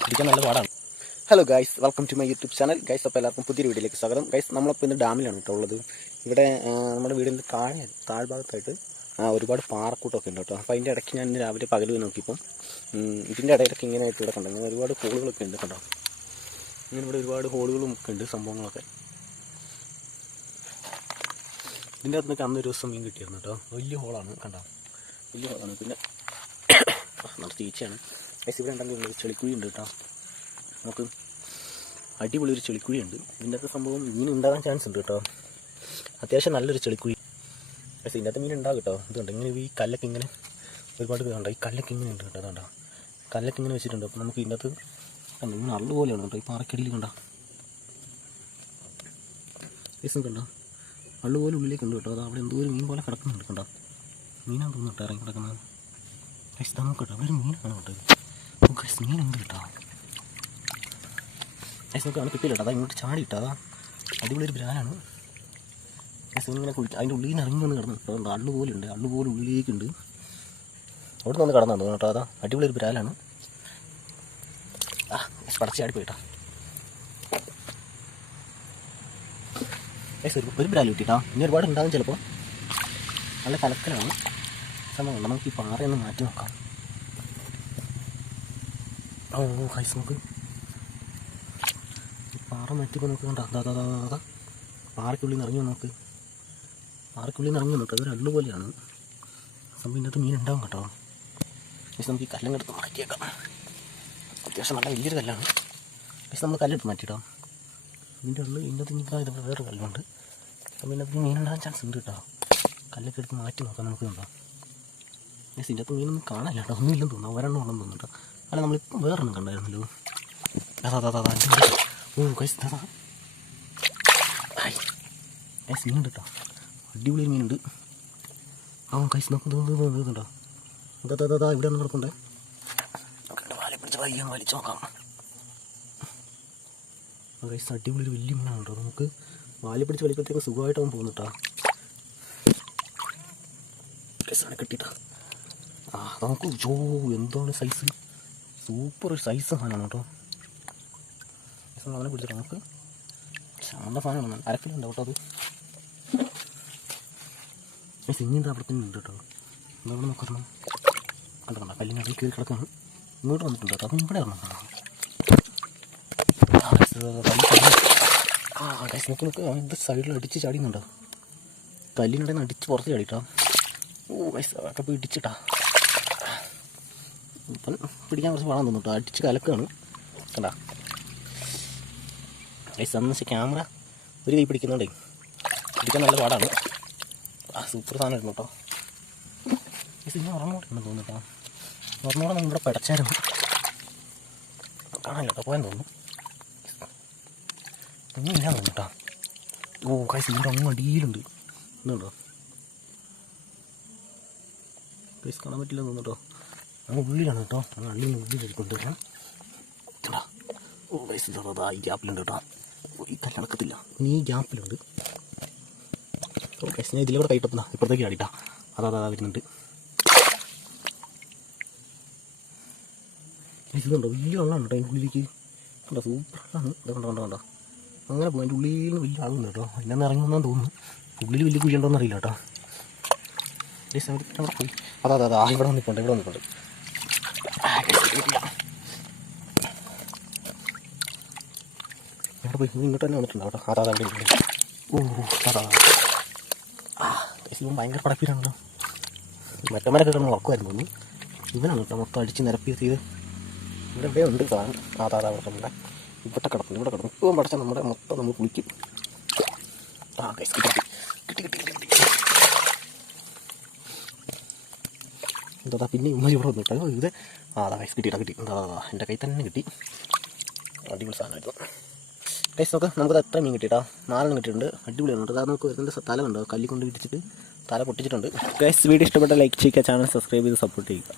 പിടിക്കാൻ നല്ല പാടാണ്. Hello guys, welcome to my YouTube channel. Guys, അപ്പോൾ എല്ലാവർക്കും പുതിയൊരു വീഡിയോയിലേക്ക് സ്വാഗതം. ഗൈസ്, നമ്മളിപ്പോൾ ഇന്ന് ഡാമിലാണ് കേട്ടോ ഉള്ളത്. ഇവിടെ നമ്മുടെ വീടിൻ്റെ താഴ്ഭാഗത്തായിട്ട് ഒരുപാട് പാറക്കൂട്ടമൊക്കെ ഉണ്ട് കേട്ടോ. അപ്പോൾ അതിൻ്റെ ഇടയ്ക്ക് ഞാൻ ഇന്ന് രാവിലെ പകൽ നോക്കിയപ്പോൾ ഇതിൻ്റെ ഇടയിലൊക്കെ ഇങ്ങനെ ആയിട്ട് ഇവിടെ കണ്ടു. ഇങ്ങനെ ഒരുപാട് ഹോളുകളൊക്കെ ഉണ്ട് കേട്ടോ. ഇങ്ങനെ ഇവിടെ ഒരുപാട് ഹോളുകളും ഒക്കെ ഉണ്ട്, സംഭവങ്ങളൊക്കെ. ഇതിൻ്റെ അകത്ത് നിന്നൊക്കെ അന്നൊരു ദിവസം മീൻ കിട്ടിയിരുന്നു കേട്ടോ. വലിയ ഹോളാണ് കണ്ടോ, വലിയ ഹോളാണ്. പിന്നെ നമ്മുടെ ചേച്ചിയാണ് ഗൈസ്. ഇവിടെ ഉണ്ടെങ്കിൽ ചെളിക്കുഴി ഉണ്ട് കേട്ടോ. നമുക്ക് അടിപൊളി ഒരു ചെളിക്കുഴി ഉണ്ട്. ഇതിൻ്റെ അകത്ത് സംഭവം മീൻ ഉണ്ടാകാൻ ചാൻസ് ഉണ്ട് കേട്ടോ. അത്യാവശ്യം നല്ലൊരു ചെളിക്കുഴി ഗൈസ്. ഇതിൻ്റെ അകത്ത് മീൻ ഉണ്ടാകും കേട്ടോ. ഇതുണ്ട് ഇങ്ങനെ ഈ കല്ലൊക്കെ ഇങ്ങനെ ഒരുപാട് കണ്ടോ. ഈ കല്ലൊക്കെ ഇങ്ങനെ ഉണ്ട് കേട്ടോ. അതുകൊണ്ടോ കല്ലൊക്കെ ഇങ്ങനെ വെച്ചിട്ടുണ്ട്. അപ്പോൾ നമുക്ക് ഇതിൻ്റെ അകത്ത് കണ്ടോ ഇങ്ങനെ അള്ളു പോലെയാണ് കേട്ടോ. ഈ പാറക്കടിയിൽ കണ്ടോ ഗൈസ്, കണ്ടോ അള്ളു പോലെ ഉള്ളിലേക്ക് ഉണ്ട് കേട്ടോ. അത് അവിടെ എന്തോ ഒരു മീൻ പോലെ കിടക്കുന്നുണ്ട് കണ്ടോ. മീനാണ് തോന്നുന്നു കേട്ടോ ഇറങ്ങി കിടക്കുന്നത് ഗൈസ്. നമുക്ക് കേട്ടോ അവിടെ മീനാണ് കേട്ടോ. ഗൈസ് മീനുണ്ട് കേട്ടോ. ഗൈസ് നമുക്ക് അവിടെ കിട്ടില്ല കേട്ടോ. അതാ ഇങ്ങോട്ട് ചാടി ഇട്ടോ. അതാ അടിപൊളി ഒരു ബ്രാലാണ് ഗൈസ്. ഇങ്ങനെ കുളിച്ച് അതിൻ്റെ ഉള്ളിൽ നിന്ന് ഇറങ്ങി വന്ന് കിടന്നു കേട്ടോ. അള്ളു പോലെ ഉണ്ട്, അള്ളു പോലെ ഉള്ളിലേക്കുണ്ട്. അവിടെ നിന്ന് കിടന്നു കേട്ടോ. അതാ അടിപൊളി ഒരു ബ്രാലാണ്. പടച്ച് ചാടി പോയിട്ടോ ഗൈസ്. ഒരു ബ്രാൽ കിട്ടിയിട്ടോ. ഇനി ഒരുപാട് ഉണ്ടാകും ചിലപ്പോൾ. നല്ല കലക്കലാണ് സംഭവം. നമുക്ക് ഈ പാറയൊന്ന് മാറ്റി നോക്കാം. ഓ ഗൈസ്, നമുക്ക് പാറ മാറ്റിപ്പോൾ നമുക്ക് കണ്ടോ. അതാ പാറയ്ക്കുള്ളിൽ നിന്ന് ഇറങ്ങി നമുക്ക്. പാറയ്ക്കുള്ളിൽ നിന്ന് ഇറങ്ങി നോക്കാം. അതൊരു അള്ളു പോലെയാണ് സംഭവം. ഇതിനകത്ത് മീൻ ഉണ്ടാവും കേട്ടോ. ഗൈസ് നമുക്ക് ഈ കല്ലങ്ങെടുത്ത് മാറ്റിയേക്കാം. അത്യാവശ്യം നല്ല വലിയൊരു കല്ലാണ് ഗൈസ്. നമ്മൾ കല്ലെടുത്ത് മാറ്റിയിട്ടോ. ഇതിൻ്റെ ഉള്ളിൽ ഇതിനകത്ത് നിൽക്കാൻ ഇത് വേറെ കല്ലുണ്ട്. അപ്പം ഇതിനകത്ത് മീനുണ്ടാകാൻ ചാൻസ് ഉണ്ട് കേട്ടോ. കല്ലൊക്കെ എടുത്ത് മാറ്റി നോക്കാം നമുക്ക് കണ്ടോ. ഗൈസ് ഇതിൻ്റെ അകത്ത് മീനൊന്നും കാണാനില്ല കേട്ടോ. ഒന്നുമില്ലെന്ന് തോന്നുന്നു. ഒരെണ്ണം ഉണ്ടെന്ന് തോന്നുന്നു കേട്ടോ. അല്ല നമ്മളിപ്പം വേറെണ്ണം കണ്ടായിരുന്നല്ലോ. അതാ ഓ ഗൈസ് അതാ ഗൈസ് മീനുണ്ട് കേട്ടോ. അടിപൊളി മീനുണ്ട്. ഗൈസ് നമുക്ക് തോന്നുന്നുണ്ടോ. അതാ ഇവിടെ ഒന്ന് കിടക്കണ്ടേ. വാല പിടിച്ച് പയ്യ വലിച്ചു നോക്കാം ഗൈസ്. അടിപൊളി ഒരു വലിയ മീനാണ് കേട്ടോ. നമുക്ക് വാല പിടിച്ച് വലിക്കുമ്പോഴത്തേക്ക് സുഖമായിട്ടാവും പോകുന്നു കേട്ടോ. ഗൈസ് ആണ് കിട്ടിയിട്ടാ. നമുക്ക് എന്താണ് സൈസ്, സൂപ്പർ ഒരു സൈസ് സാധനമാണ് കേട്ടോ. അങ്ങനെ പിടിച്ചിട്ട് നമുക്ക് ശാന്ത സാധനമാണ്. അരക്കിലുണ്ട് കേട്ടോ അത്. സിങ്ങിൻ്റെ അപ്പുറത്തന്നെ ഉണ്ട് കേട്ടോ. എന്താ നോക്കണം കണ്ടോ. കല്ലിനടിയിൽ കയറി കിടക്കാണ്. ഇങ്ങോട്ട് വന്നിട്ടുണ്ട് കേട്ടോ. അതും ഇവിടെ ഇറങ്ങണം. നോക്ക് ഇത് സൈഡിൽ അടിച്ച് ചാടിയുന്നുണ്ടോ. കല്ലിനിടയിൽ നിന്ന് അടിച്ച് പുറത്ത് ചാടിയിട്ടോ. ഓ ഗൈസ് ഒക്കെ പോയി ഇടിച്ചിട്ടാ. ഇപ്പം പിടിക്കാൻ കുറച്ച് പാടാൻ തോന്നുന്നു കേട്ടോ. അടിച്ച് കലക്കാണ് കണ്ടാ ഗൈസ്. അന്ന് വെച്ചാൽ ക്യാമറ ഒരു കൈ പിടിക്കുന്നുണ്ടേ പിടിക്കാൻ നല്ല പാടാണ്. സൂപ്പർ സാധനമായിരുന്നു കേട്ടോ ഗൈസ്. ഇനി ഉറങ്ങോട്ട് ഉണ്ടെന്ന് തോന്നുന്നു കേട്ടോ. ഉറങ്ങോടെ നമ്മൾ ഇവിടെ പടച്ചായിരുന്നു കാണാൻ കേട്ടോ. പോയെന്ന് തോന്നുന്നു. ഒന്നും ഇല്ലാന്ന് തോന്നുന്നു കേട്ടോ. ഓ ഗൈസ് ഇതിൻ്റെ അങ്ങ് അടിയിലുണ്ട്. ഇന്നുണ്ടോ ഗൈസ്, കാണാൻ പറ്റില്ല തോന്നുന്നു കേട്ടോ. അങ്ങ് ഉള്ളിലാണ് കേട്ടോ. അങ്ങ് അള്ളിൽ ഉള്ളിൽ കൊണ്ടുവരാം കേട്ടോ. ഓ ഗൈസ് ഇതാ ഈ ഗ്യാപ്പിലുണ്ട് കേട്ടോ. ഈ കല്ലടക്കത്തില്ല, ഇനി ഈ ഗ്യാപ്പിലുണ്ട്. ഓ ഗൈസ് ഞാൻ ഇതിലൂടെ കൈപ്പത്തുന്ന ഇപ്പുറത്തേക്ക് ചാടിട്ടാ. അതാ വരുന്നുണ്ട്. ഇതുണ്ടോ വലിയ ആളാണ് കേട്ടോ. അതിൻ്റെ ഉള്ളിലേക്ക് കണ്ടോ. സൂപ്പർ ആളാണ്. ഇത് കണ്ടോ. അങ്ങനെ പോകും. അതിൻ്റെ ഉള്ളിൽ നിന്ന് വലിയ ആളുണ്ട് കേട്ടോ. അതിനകത്ത് ഇറങ്ങി വന്നാൽ തോന്നുന്നു. ഉള്ളിൽ വലിയ കുഴിയുണ്ടോയെന്ന് അറിയില്ല കേട്ടോ. അവിടെ പോയി. അതാ ഇവിടെ വന്നിട്ടുണ്ട്. ഇവിടെ പോയി ഇങ്ങോട്ട് തന്നെ വന്നിട്ടുണ്ട് കേട്ടോ. അതാ അവിടെ. ഓ ഇവൻ ഭയങ്കര പടപ്പീരാണല്ലോ. മറ്റന്മാരൊക്കെ കിടന്ന് ഉറക്കുമായിരുന്നു തോന്നി. ഇവനാണ് കേട്ടോ മൊത്തം അടിച്ച് നിരപ്പിയത്. ഇവിടെ എവിടെ ഉണ്ട് സാധനം. അതാ അവിടെ നമ്മുടെ ഇവിടെ കിടക്കുന്നു. ഇപ്പം പഠിച്ചാൽ നമ്മുടെ മൊത്തം നമ്മൾ കുളിക്കും. ഗൈസ് കിട്ടി. എന്താ പിന്നെ ഉമ്മ ഇവിടെ വന്നു കേട്ടോ. ഇത് അതാ ഗൈസ് കിട്ടി. എന്താ എൻ്റെ കൈ തന്നെ കിട്ടി. അടിപൊളി സാധനമായിരുന്നു ഗൈസ്. നമുക്ക് എത്ര മീൻ കിട്ടിയിട്ടാ. 4 കിട്ടിയിട്ടുണ്ട്. അടിപൊളിയാണ് കേട്ടോ. നമുക്ക് വരുന്നതിൻ്റെ തല കണ്ടോ. കല്ലിക്കൊണ്ട് ഇടിച്ചിട്ട് തല പൊട്ടിച്ചിട്ടുണ്ട് ഗൈസ്. വീഡിയോ ഇഷ്ടപ്പെട്ട ലൈക്ക് ചെയ്യുക, ചാനൽ സബ്സ്ക്രൈബ് ചെയ്ത് സപ്പോർട്ട് ചെയ്യുക.